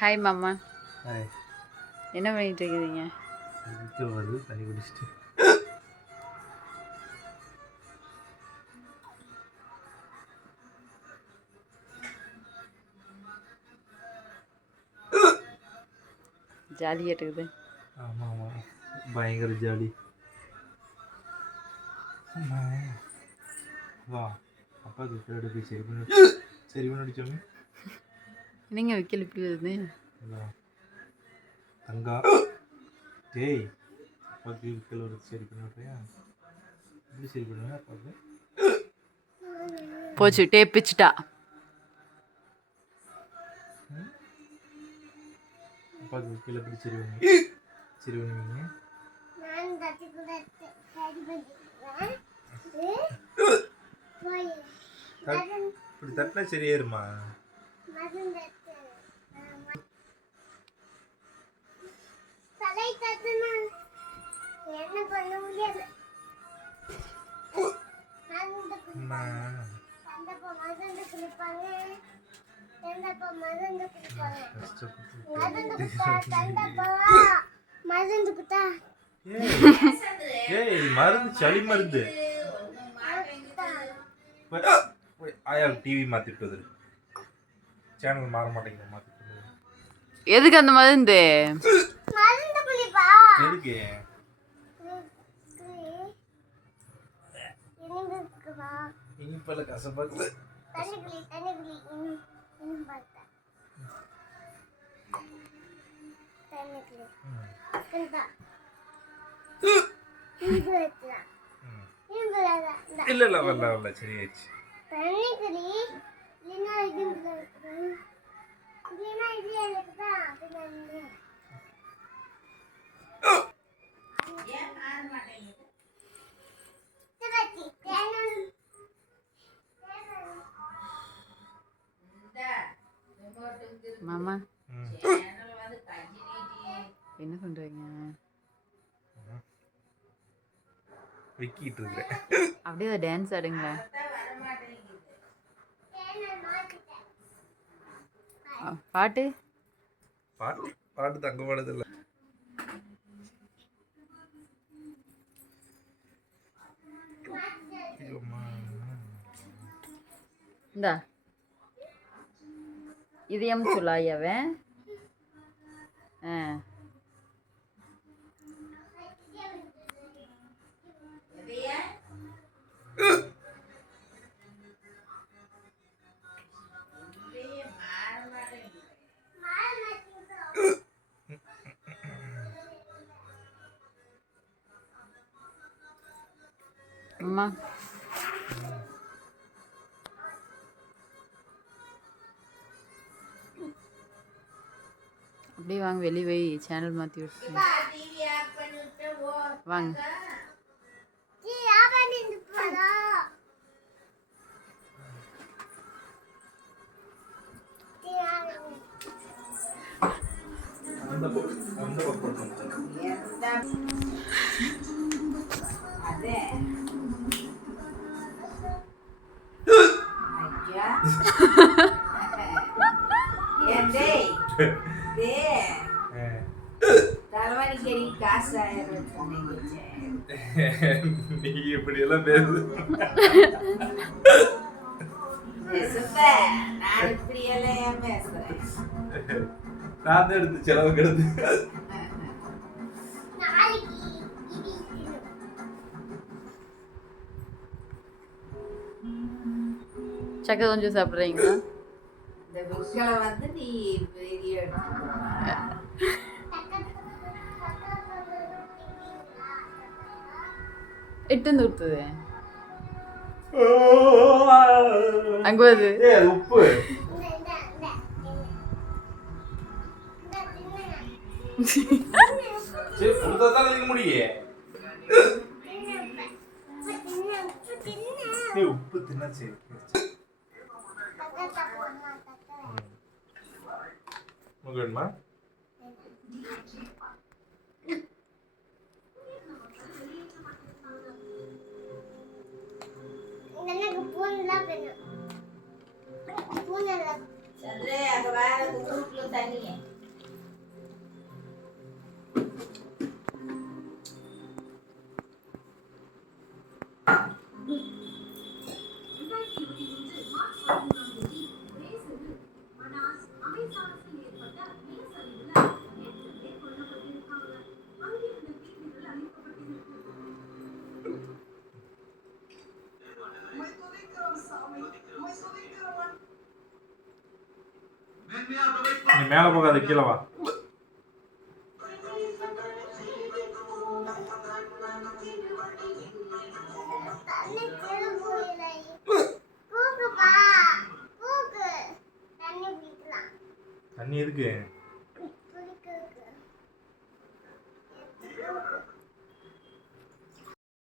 Hi மாமா. Hi. என்ன பண்ணிட்டு இருக்கீங்க? வருது தண்ணி குடிச்சிட்டு. ஜாலியாக இருக்குது. ஆமாம் ஆமாம், பயங்கர ஜாலி. வா அப்பாவுக்கு தேர்டு போய் சரி பண்ணிச்சோமே. என்னங்க வைக்கல் இப்படி வருது? தங்கா டேய், அப்பாவுக்கு விக்கல் வருது, சரி பண்ணியா? எப்படி சரி பண்ணுவேன் அப்பாவுக்கு? போச்சு, டேப் பிச்சுட்டா. அப்பாவுக்கு விக்கல் எப்படி சரி பண்ணுவீங்க? சரி பண்ணுவீங்க? இப்படி தட்டினா சரியாயிருமா? மருந்து, சளி மருந்து. ஆயா டிவி மாத்திட்டு வருது, சேனல் மாற மாட்டேங்குது. மாத்திட்டு எதுக்கு அந்த மருந்து? எதுக்கு? இனிப்பல கசப்பாக்கு. இல்ல இல்ல வரல வரல, சரியாச்சு. மாமா என்ன பண்றீங்க? விக்கிட்டு இருக்கேன். அப்படியே டான்ஸ் ஆடுங்களா? பாட்டு பாட்டு பாட்டு தங்க பாடுது இல்ல. இந்தா இதயம் சொல்லாயவன். அம்மா அப்படியே வாங்க, வெளியே போய் சேனல் மாற்றி விட்டு வாங்க. நீ இப்படி எல்லாம் பேசு. நான் எடுத்து செலவுக்கு எடுத்து சக்கரை கொஞ்சம் சாப்பிட்றீங்களா? எட்டு வந்து ஊத்துது அங்க வருது. உப்பு முடியும். உப்பு தின்னா சரி. வேணுமா? பூனை நீ மேல போகாத, கீழே வா. தண்ணி எதுக்கு?